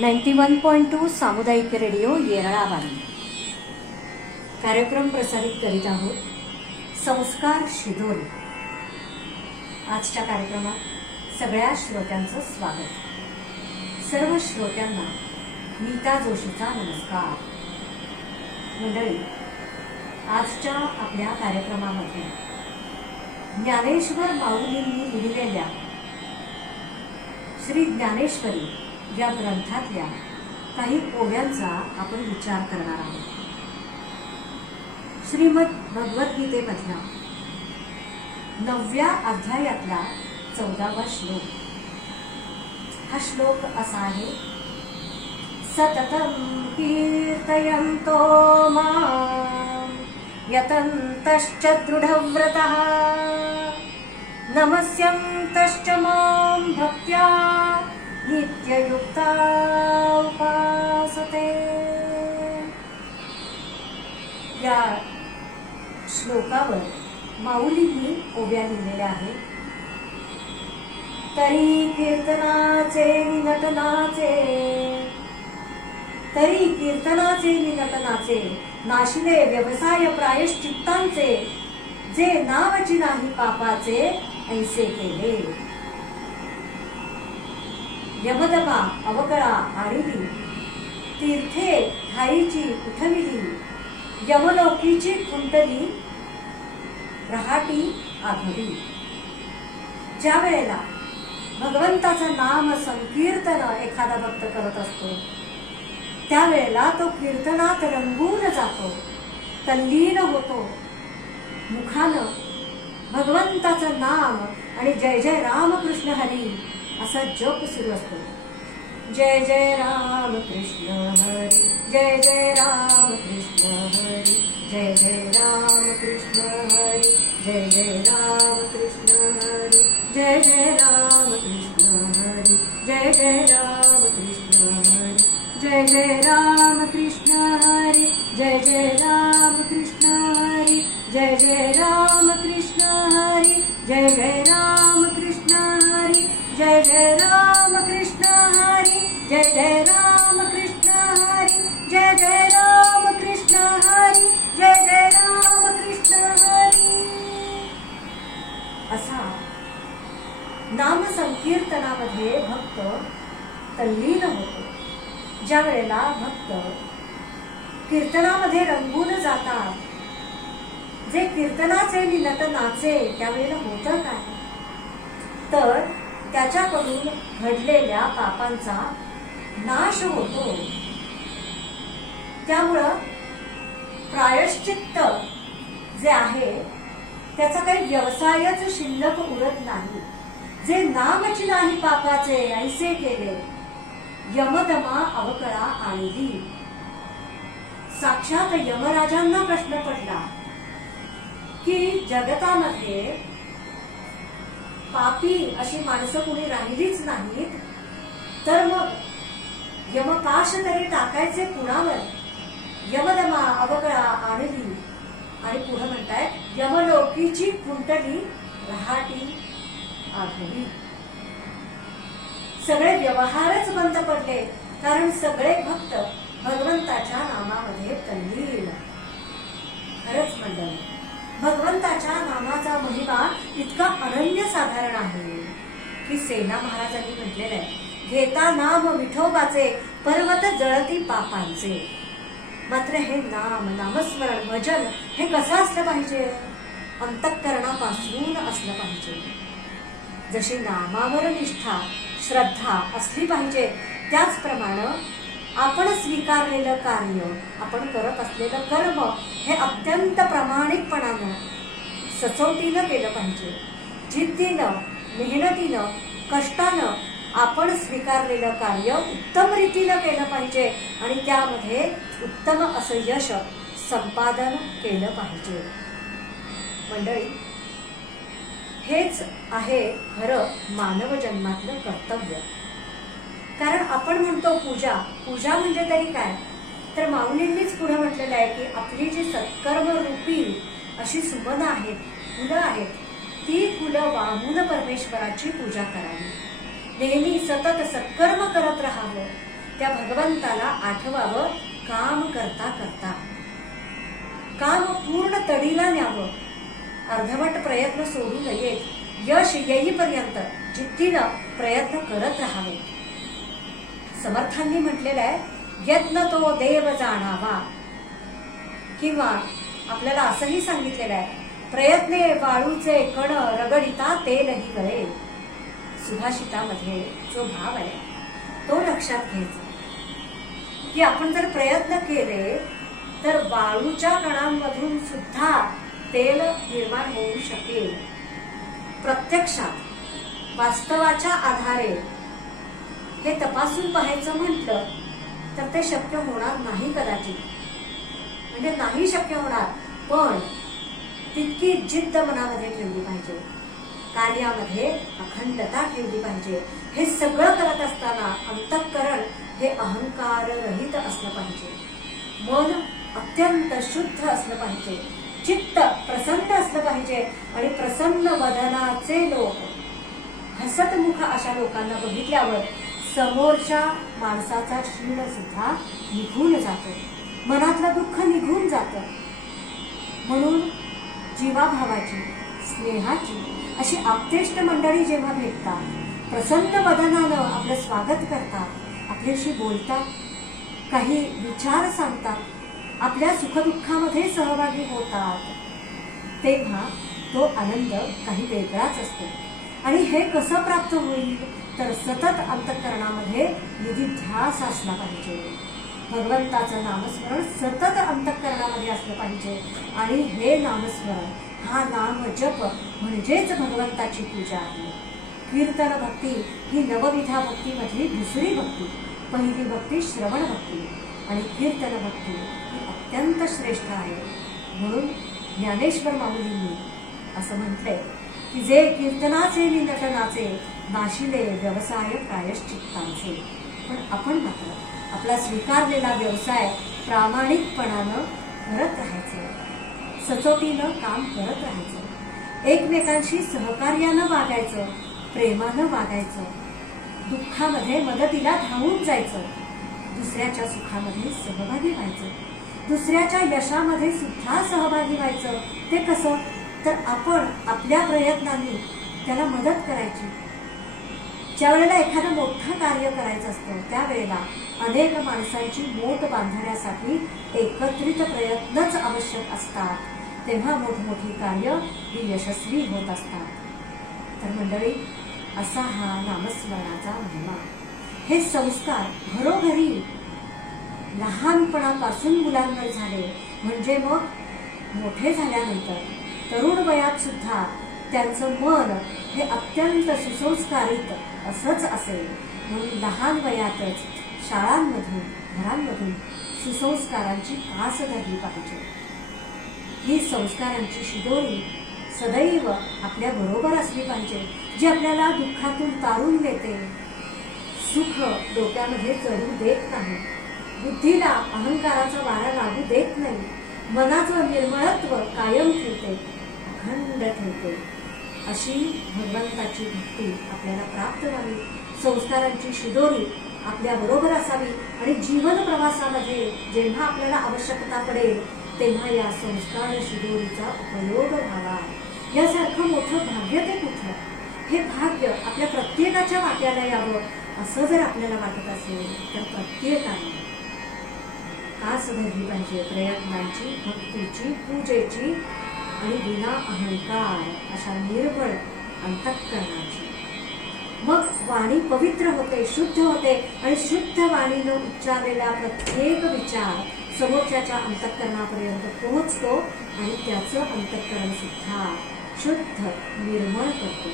91.2 सामुदायिक रेडिओ येरळाबारी कार्यक्रम प्रसारित करीत आहोत संस्कार शिदोरी. आजच्या कार्यक्रमात सगळ्या श्रोत्यांचं स्वागत. सर्व श्रोत्यांना नीता जोशीचा नमस्कार. मंडळी, आजच्या आपल्या कार्यक्रमामध्ये ज्ञानेश्वर माऊलींनी लिहिलेल्या श्री ज्ञानेश्वरी या ग्रंथातल्या काही ओव्यांचा आपण विचार करणार आहोत. श्रीमद भगवद्गीतेमधला 9व्या अध्यायातला 14वा श्लोक. हा श्लोक असा आहे: सततं कीर्तयन्तो मां यतन्तश्च दृढव्रतः नमस्यन्तश्च मां भक्त्या नित्ययुक्ता उपासते. या श्लोकावर माऊलींनी ओव्या लिहिलेल्या आहेत. तरी कीर्तनाचे निनटनाचे, तरी कीर्तनाचे निनटनाचे नाशिले व्यवसाय प्रायश्चित्तांचे, जे नावाची नाही पापाचे ऐसे केले. यमदमा अवकळा आणिली, तीर्थे ठाईची उठविली, यमलोकीची कुंडली रहाटी आघवी. ज्या वेळेला भगवंताचं नाम संकीर्तन एखादा भक्त करत असतो, त्यावेळेला तो कीर्तनात रंगून जातो, तल्लीन होतो. मुखानं भगवंताचं नाम आणि जय जय राम कृष्ण हरी असा जप सुरू असतो. जय जय राम कृष्ण हरी, जय जय राम कृष्ण हरी, जय जय राम कृष्ण हरी, जय जय राम कृष्ण हरी, जय जय राम कृष्ण हरी, जय जय राम कृष्ण हरी, जय जय राम कृष्ण हरी, जय जय राम कृष्ण हरी, जय जय राम कृष्ण हरी, जय जय राम कृष्ण हरी, जय जय राम कृष्ण हरी, जय जय राम कृष्ण हरी, जय जय राम कृष्ण हरी, जय जय राम कृष्ण हरी. असा नाम संकीर्तनामध्ये भक्त तल्लीन होतो. ज्या वेळेला भक्त कीर्तनामध्ये रंगून जातात, जे कीर्तनाचे निनटनाचे, त्यावेळेला होतं काय, तर त्याच्याकडून घडलेल्या पापांचा नाश होतो. त्यामुळं प्रायश्चित्त जे आहे त्याचा काही व्यवसायच शिल्लक उरत नाही. जे नामची नाही पापाचे ऐसे केले, यमदमा अवकळा आणली. साक्षात यमराजांना प्रश्न पडला की जगतामध्ये पापी अशी माणसं कुणी राहिलीच नाहीत, तर मग यमपाश तरी टाकायचे कुणावर? यमदमा अवकळा आणली. आणि पुढे म्हणताय यमलोकीची कुंडली रहाटी आघवी. सगळे व्यवहारच बंद पडले, कारण सगळे भक्त भगवंताच्या नामामध्ये तल्लीन. खरंच मंडळी, भगवंताच्या नामाचा महिमा इतका अनन्यसाधारण आहे की सेना महाराजांनी म्हटलेलं आहे, घेता नाम विठोबाचे पर्वत जळती पापांचे. मात्र हे नाम, नामस्मरण, भजन हे कसं असलं पाहिजे? अंतःकरणापासून असलं पाहिजे. जशी नामावर निष्ठा, श्रद्धा असली पाहिजे, त्याचप्रमाणे आपण स्वीकारलेलं कार्य, आपण करत असलेलं कर्म हे अत्यंत प्रामाणिकपणानं, सचोटीनं केलं पाहिजे. जिद्दीनं, मेहनतीनं, कष्टानं आपण स्वीकारलेलं कार्य उत्तम रीतीनं केलं पाहिजे आणि त्यामध्ये उत्तम असं यश संपादन केलं पाहिजे. मंडळी, हेच आहे खरं मानव जन्मातलं कर्तव्य. कारण आपण म्हणतो पूजा, पूजा म्हणजे तरी काय, तर माऊलींनीच पुढे म्हटलेलं आहे की आपली जी सत्कर्म रूपी अशी सुमनं आहेत, फुलं आहेत, ती फुलं वाहून परमेश्वराची पूजा करावी. नेहमी सतत सत्कर्म करत राहावं. त्या भगवंताला आठवावं काम करता करता. काम पूर्ण तडीला न्यावं, अर्धवट प्रयत्न सोडू नयेत. यश येईपर्यंत जिद्दीनं प्रयत्न करत राहावे. समर्थांनी म्हटलेलं आहे, यत्न तो देव जाणावा. किंवा आपल्याला असंही सांगितलेलं आहे, प्रयत्ने वाळूचे कण रगडिता तेलही गळे. सुभाषितामध्ये जो भाव आहे तो लक्षात घ्यायचा की आपण जर प्रयत्न केले तर वाळूच्या कणांमधून सुद्धा तेल निर्माण होऊ शकेल. प्रत्यक्षात वास्तवाच्या आधारे हे तपासून पाहायचं म्हटलं तर ते शक्य होणार नाही कदाचित. म्हणजे नाही शक्य होणार, पण तितकी जिद्द मनामध्ये ठेवली पाहिजे, कार्यामध्ये अखंडता ठेवली पाहिजे. हे सगळं करत असताना अंतःकरण हे अहंकार रहित असलं पाहिजे. मन अत्यंत शुद्ध असलं पाहिजे. चित्त प्रसन्न असलं पाहिजे. आणि प्रसन्न वदनाचे लोक, हसतमुख अशा लोकांना बघितल्यावर समोरच्या माणसाचा क्षीण सुद्धा निघून जातो, मनातलं दुःख निघून जातं. म्हणून जीवाभावाची, स्नेहाची अशी आप्तेष्ट मंडळी जेव्हा भेटतात, प्रसन्न वदनानं आपलं स्वागत करतात, आपल्याशी बोलतात, काही विचार सांगतात, आपल्या सुखदुःखामध्ये सहभागी होतात, तेव्हा तो आनंद काही वेगळाच असतो. आणि हे कसं प्राप्त होईल तर सतत अंतःकरणामध्ये निधिध्यास असला पाहिजे. भगवंताचं नामस्मरण सतत अंतःकरणामध्ये असलं पाहिजे. आणि हे नामस्मरण, हा नाम जप म्हणजेच भगवंताची पूजा आहे. कीर्तन भक्ती ही नवविधा भक्तीमधली दुसरी भक्ती. पहिली भक्ती श्रवण भक्ती आणि कीर्तन भक्ती ही अत्यंत श्रेष्ठ आहे. म्हणून ज्ञानेश्वर माऊलींनी असं म्हटलंय की जे कीर्तनाचे नि नटनाचे नाशिले व्यवसाय प्रायश्चित्तांचे. पण आपण मात्र आपला स्वीकारलेला व्यवसाय प्रामाणिकपणानं करत राहायचं, सचोटीनं काम करत राहायचं, एकमेकांशी सहकार्यानं वागायचं, प्रेमानं वागायचं, दुःखामध्ये मदतीला धावून जायचं, दुसऱ्याच्या सुखामध्ये सहभागी व्हायचं, दुसऱ्याच्या यशामध्ये सुद्धा सहभागी व्हायचं. ते कसं तर आपण आपल्या प्रयत्नांनी त्याला मदत करायची. ज्या वेळेला एखादं मोठं कार्य करायचं असतं त्यावेळेला अनेक माणसांची मोठ बांधण्यासाठी एकत्रित प्रयत्नच आवश्यक असतात. तेव्हा मोठमोठी कार्य ही यशस्वी होत असतात. तर मंडळी, असा हा नामस्मरणाचा महिमा. हे संस्कार घरोघरी लहानपणापासून मुलांवर झाले म्हणजे मग मोठे झाल्यानंतर तरुण वयात सुद्धा त्यांचं मन हे अत्यंत सुसंस्कारित असंच असेल. म्हणून लहान वयातच शाळांमधून, घरांमधून सुसंस्कारांची कास धरली पाहिजे. ही संस्कारांची शिदोरी सदैव आपल्या बरोबर असली पाहिजे, जी आपल्याला दुःखातून तारून नेते, सुख डोक्यामध्ये चढू देत नाही, बुद्धीला अहंकाराचा वारा लागू देत नाही, मनाचं निर्मळत्व कायम ठेवते, अखंड ठेवते. अशी भगवंताची भक्ती आपल्याला प्राप्त व्हावी, संस्कारांची शिदोरी आपल्या बरोबर असावी. आणि जीवन प्रवासामध्ये जेव्हा आपल्याला आवश्यकता पडेल तेव्हा या संस्कार शिदोरीचा उपयोग व्हावा. यासारखं मोठं भाग्य ते कुठलं? हे भाग्य आपल्या प्रत्येकाच्या वाट्याला यावं असं जर आपल्याला वाटत असेल तर प्रत्येकाने कास धरली पाहिजे प्रयत्नांची, भक्तीची, पूजेची आणि विना अहंकार अशा निर्मळ अंतःकरणाची. मग वाणी पवित्र होते, शुद्ध होते आणि शुद्ध वाणीनं उच्चारलेला प्रत्येक विचार समोरच्याच्या अंतःकरणापर्यंत पोहोचतो आणि त्याचं अंतःकरण सुद्धा शुद्ध निर्मळ करतो.